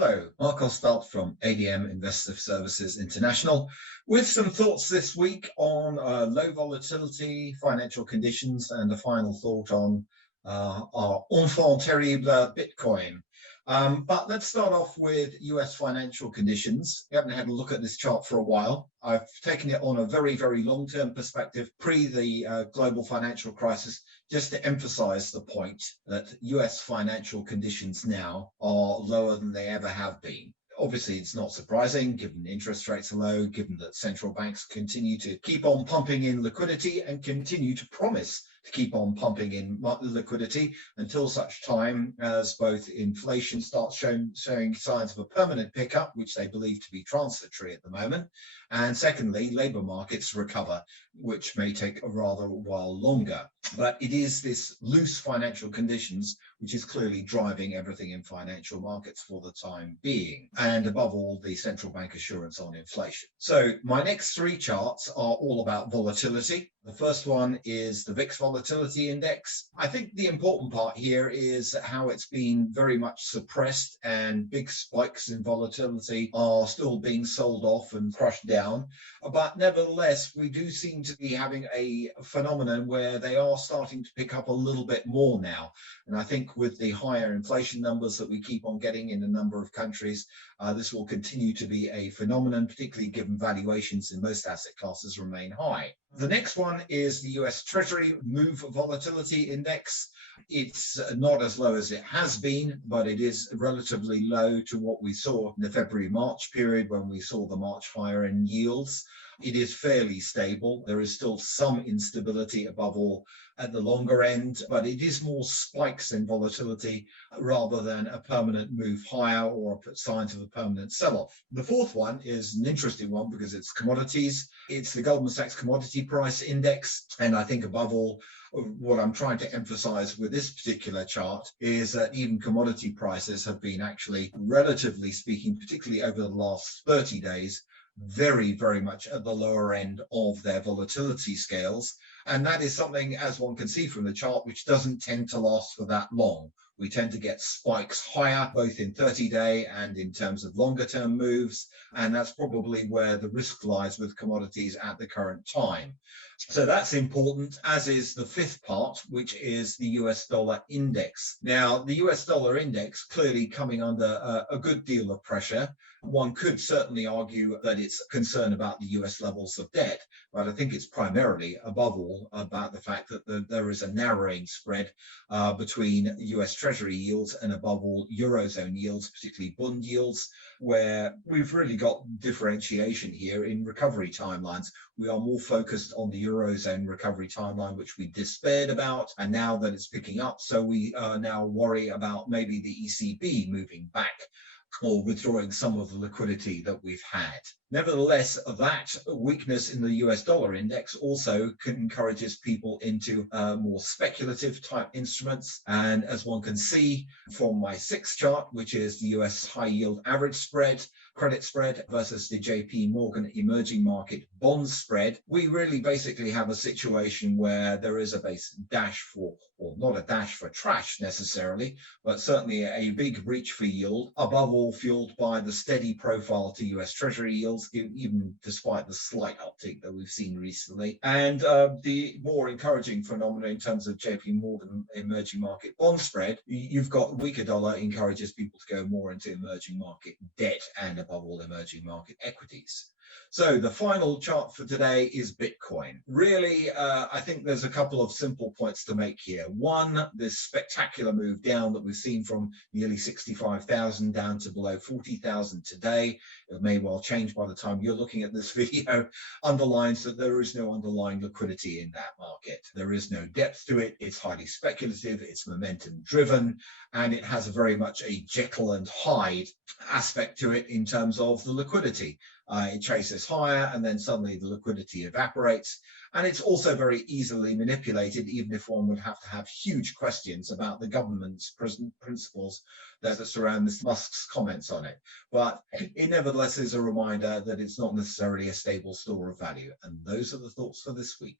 Hello, Mark Ostalt from ADM Investor Services International with some thoughts this week on low volatility, financial conditions, and a final thought on our enfant terrible Bitcoin. But let's start off with US financial conditions. We haven't had a look at this chart for a while. I've taken it on a very, very long-term perspective pre the global financial crisis, just to emphasize the point that US financial conditions now are lower than they ever have been. Obviously, it's not surprising given interest rates are low, given that central banks continue to keep on pumping in liquidity and continue to promise to keep on pumping in liquidity until such time as both inflation starts showing signs of a permanent pickup, which they believe to be transitory at the moment, and secondly, labor markets recover, which may take a rather while longer. But it is this loose financial conditions which is clearly driving everything in financial markets for the time being, and above all, the central bank assurance on inflation. So my next three charts are all about volatility. The first one is the Vix Volatility Index. I think the important part here is how it's been very much suppressed, and big spikes in volatility are still being sold off and crushed down. But nevertheless, we do seem to be having a phenomenon where they are starting to pick up a little bit more now. And I think with the higher inflation numbers that we keep on getting in a number of countries, this will continue to be a phenomenon, particularly given valuations in most asset classes remain high. The next one is the US Treasury Move Volatility Index. It's not as low as it has been, but it is relatively low to what we saw in the February-March period when we saw the March higher in yields. It is fairly stable. There is still some instability above all at the longer end, but it is more spikes in volatility rather than a permanent move higher or signs of a permanent sell-off. The fourth one is an interesting one because it's commodities. It's the Goldman Sachs Commodity Price Index. And I think above all, what I'm trying to emphasize with this particular chart is that even commodity prices have been actually, relatively speaking, particularly over the last 30 days, very, very much at the lower end of their volatility scales. And that is something, as one can see from the chart, which doesn't tend to last for that long. We tend to get spikes higher, both in 30-day and in terms of longer-term moves. And that's probably where the risk lies with commodities at the current time. So that's important, as is the fifth part, which is the US dollar index. Now, the US dollar index clearly coming under a good deal of pressure. One could certainly argue that it's a concern about the US levels of debt, but I think it's primarily, above all, about the fact that there is a narrowing spread between US Treasury yields and, above all, Eurozone yields, particularly bond yields, where we've really got differentiation here in recovery timelines. We are more focused on the Eurozone recovery timeline, which we despaired about, and now that it's picking up, so we now worry about maybe the ECB moving back or withdrawing some of the liquidity that we've had. Nevertheless, that weakness in the US dollar index also encourages people into more speculative type instruments. And as one can see from my sixth chart, which is the US high yield average spread, credit spread versus the JP Morgan emerging market bond spread, we really basically have a situation where there is a base dash for, or not a dash for trash necessarily, but certainly a big reach for yield, above all fueled by the steady profile to US Treasury yields, even despite the slight uptick that we've seen recently. And the more encouraging phenomena in terms of JP Morgan emerging market bond spread, you've got weaker dollar encourages people to go more into emerging market debt and above all emerging market equities. So the final chart for today is Bitcoin. Really, I think there's a couple of simple points to make here. One, this spectacular move down that we've seen from nearly 65,000 down to below 40,000 today. It may well change by the time you're looking at this video, underlines that there is no underlying liquidity in that market. There is no depth to it. It's highly speculative. It's momentum driven, and it has very much a Jekyll and Hyde aspect to it in terms of the liquidity. It chases higher and then suddenly the liquidity evaporates. And it's also very easily manipulated, even if one would have to have huge questions about the government's principles that surround Mr. Musk's comments on it. But it nevertheless is a reminder that it's not necessarily a stable store of value. And those are the thoughts for this week.